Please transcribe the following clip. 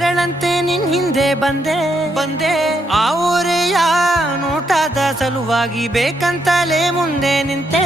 ನೆರಳಂತೆ ನಿನ್ ಹಿಂದೆ ಬಂದೆ ಆ ಊರೆಯ ನೋಟದ ಸಲುವಾಗಿ ಬೇಕಂತಲೇ ಮುಂದೆ ನಿಂತೆ